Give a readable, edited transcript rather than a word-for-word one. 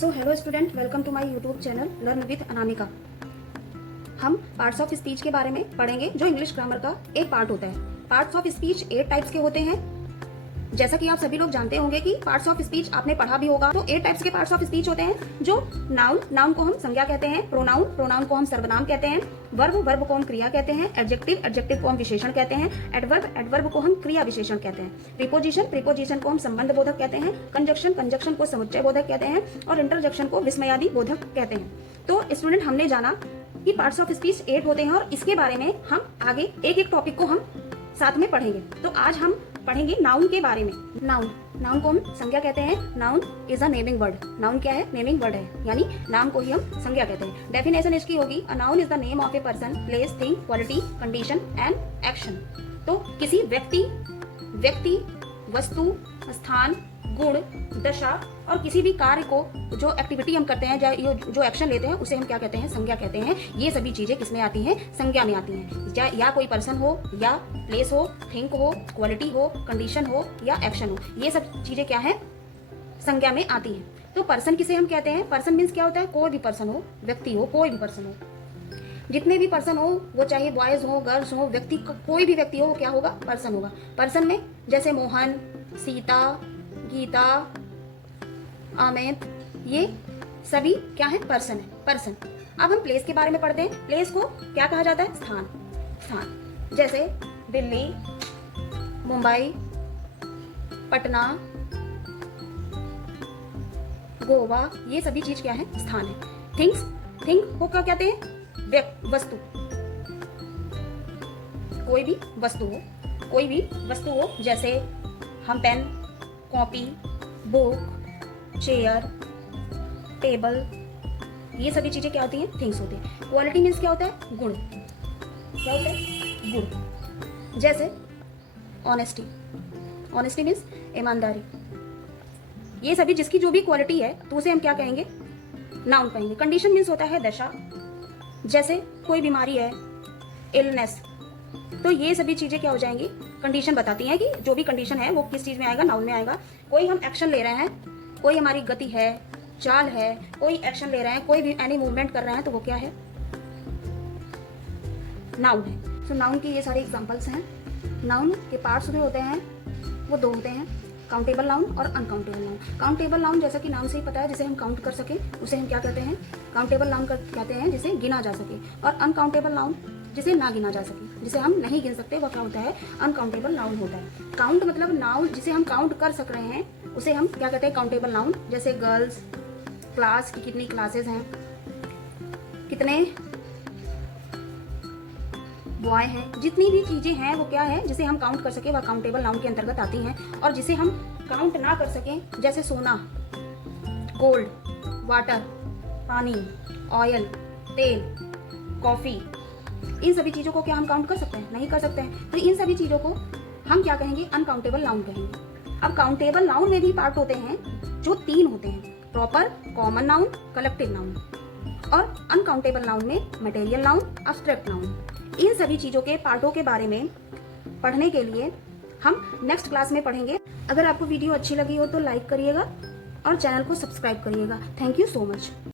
So hello student, welcome to my YouTube channel learn with Anamika. हम parts of speech के बारे में पढ़ेंगे जो इंग्लिश ग्रामर का एक पार्ट होता है। पार्ट्स ऑफ स्पीच 8 टाइप्स के होते हैं। जैसा कि आप सभी लोग जानते होंगे कि पार्ट्स ऑफ स्पीच आपने पढ़ा भी होगा। तो 8 टाइप्स के पार्ट्स ऑफ स्पीच होते हैं जो नाउन को हम संज्ञा कहते हैं, प्रोनाउन को हम सर्वनाम कहते हैं, वर्ब को हम क्रिया कहते हैं, एडजेक्टिव को हम विशेषण कहते हैं, एडवर्ब को हम क्रिया विशेषण कहते हैं, प्रीपोजिशन को हम संबंध बोधक कहते हैं, कंजक्शन को समुच्चय बोधक कहते हैं और इंटरजेक्शन को विस्मयादि बोधक कहते हैं। तो स्टूडेंट, हमने जाना कि पार्ट्स ऑफ स्पीच 8 होते हैं और इसके बारे में हम आगे एक एक टॉपिक को हम साथ में पढ़ेंगे। तो आज हम पढ़ेंगे नाउन के बारे में। नाउन को हम संज्ञा कहते हैं। Noun is a naming word. Noun क्या है? नेमिंग वर्ड है, यानी नाम को ही हम संज्ञा कहते हैं। डेफिनेशन इसकी होगी, a noun is the name of a person, place, thing, quality, condition and action. तो किसी व्यक्ति, वस्तु, स्थान, गुण, दशा और किसी भी कार्य को, जो एक्टिविटी हम करते हैं, जो एक्शन लेते हैं, उसे हम क्या कहते हैं? संज्ञा कहते हैं। ये सभी चीजें किसमें आती हैं? संज्ञा में आती हैं। या कोई पर्सन हो, या प्लेस हो, थिंग हो, क्वालिटी हो, कंडीशन हो या एक्शन हो, ये सब चीजें क्या है? संज्ञा में आती हैं। तो पर्सन किसे हम कहते हैं? पर्सन मीन्स क्या होता है? कोई भी पर्सन हो, व्यक्ति हो, कोई भी पर्सन हो, जितने भी पर्सन हो, वो चाहे बॉयज हो, गर्ल्स हो, व्यक्ति कोई भी व्यक्ति हो, क्या होगा? पर्सन होगा। पर्सन में जैसे मोहन, सीता, गीता, अमित, ये सभी क्या है? पर्सन है। पर्सन। अब हम प्लेस के बारे में पढ़ते हैं। प्लेस को क्या कहा जाता है? स्थान। जैसे दिल्ली, मुंबई, पटना, गोवा, ये सभी चीज क्या है? स्थान है। थिंग को क्या कहते हैं? वस्तु। कोई भी वस्तु हो, जैसे हम pen, copy, book, chair, table, ये सभी चीजें क्या होती हैं? थिंग्स होती हैं। क्वालिटी मीन्स क्या होता है? गुण। क्या होता है? गुण। जैसे ऑनेस्टी मीन्स ईमानदारी। ये सभी जिसकी जो भी क्वालिटी है, तो उसे हम क्या कहेंगे? नाउन कहेंगे। कंडीशन मीन्स होता है दशा। जैसे कोई बीमारी है, इलनेस, तो ये सभी चीजें क्या हो जाएंगी? कंडीशन बताती हैं कि जो भी कंडीशन है वो किस चीज में आएगा? नाउन में आएगा। कोई हम एक्शन ले रहे हैं, कोई हमारी गति है, चाल है, कोई एक्शन ले रहे हैं, कोई भी एनी मूवमेंट कर रहे हैं, तो वो क्या है? नाउन है। तो नाउन के ये सारे एग्जांपल्स हैं। नाउन के पार्ट्स जो होते हैं वो 2 होते हैं, काउंटेबल नाउन और अनकाउंटेबल नाउन। काउंटेबल नाउन जैसा कि नाम से ही पता है, जिसे हम काउंट कर सके, उसे हम क्या कहते हैं? काउंटेबल नाउन कहते हैं, जिसे गिना जा सके। और अनकाउंटेबल नाउन जिसे ना गिना जा सके, जिसे हम नहीं गिन सकते, वह क्या होता है? अनकाउंटेबल नाउन होता है। काउंट मतलब नाउन जिसे हम काउंट कर सक रहे हैं, उसे हम क्या कहते हैं? Countable noun. जैसे गर्ल्स, क्लास की कितनी क्लासेस हैं, कितने बॉय हैं, जितनी भी चीजें हैं वो क्या है? जिसे हम काउंट कर सके, वह काउंटेबल नाउन के अंतर्गत आती हैं। और जिसे हम काउंट ना कर सकें, जैसे सोना, गोल्ड, वाटर, पानी, ऑयल, तेल, कॉफी, इन सभी चीजों को क्या हम काउंट कर सकते हैं? नहीं कर सकते हैं। तो इन सभी चीजों को हम क्या कहेंगे? अनकाउंटेबल नाउन कहेंगे। अब काउंटेबल नाउन में भी पार्ट होते हैं जो 3 होते हैं, proper, common noun, collective noun. और अनकाउंटेबल नाउन में मटेरियल नाउन, एब्स्ट्रैक्ट नाउन। इन सभी चीजों के पार्टों के बारे में पढ़ने के लिए हम नेक्स्ट क्लास में पढ़ेंगे। अगर आपको वीडियो अच्छी लगी हो तो लाइक करिएगा और चैनल को सब्सक्राइब करिएगा। Thank you so much.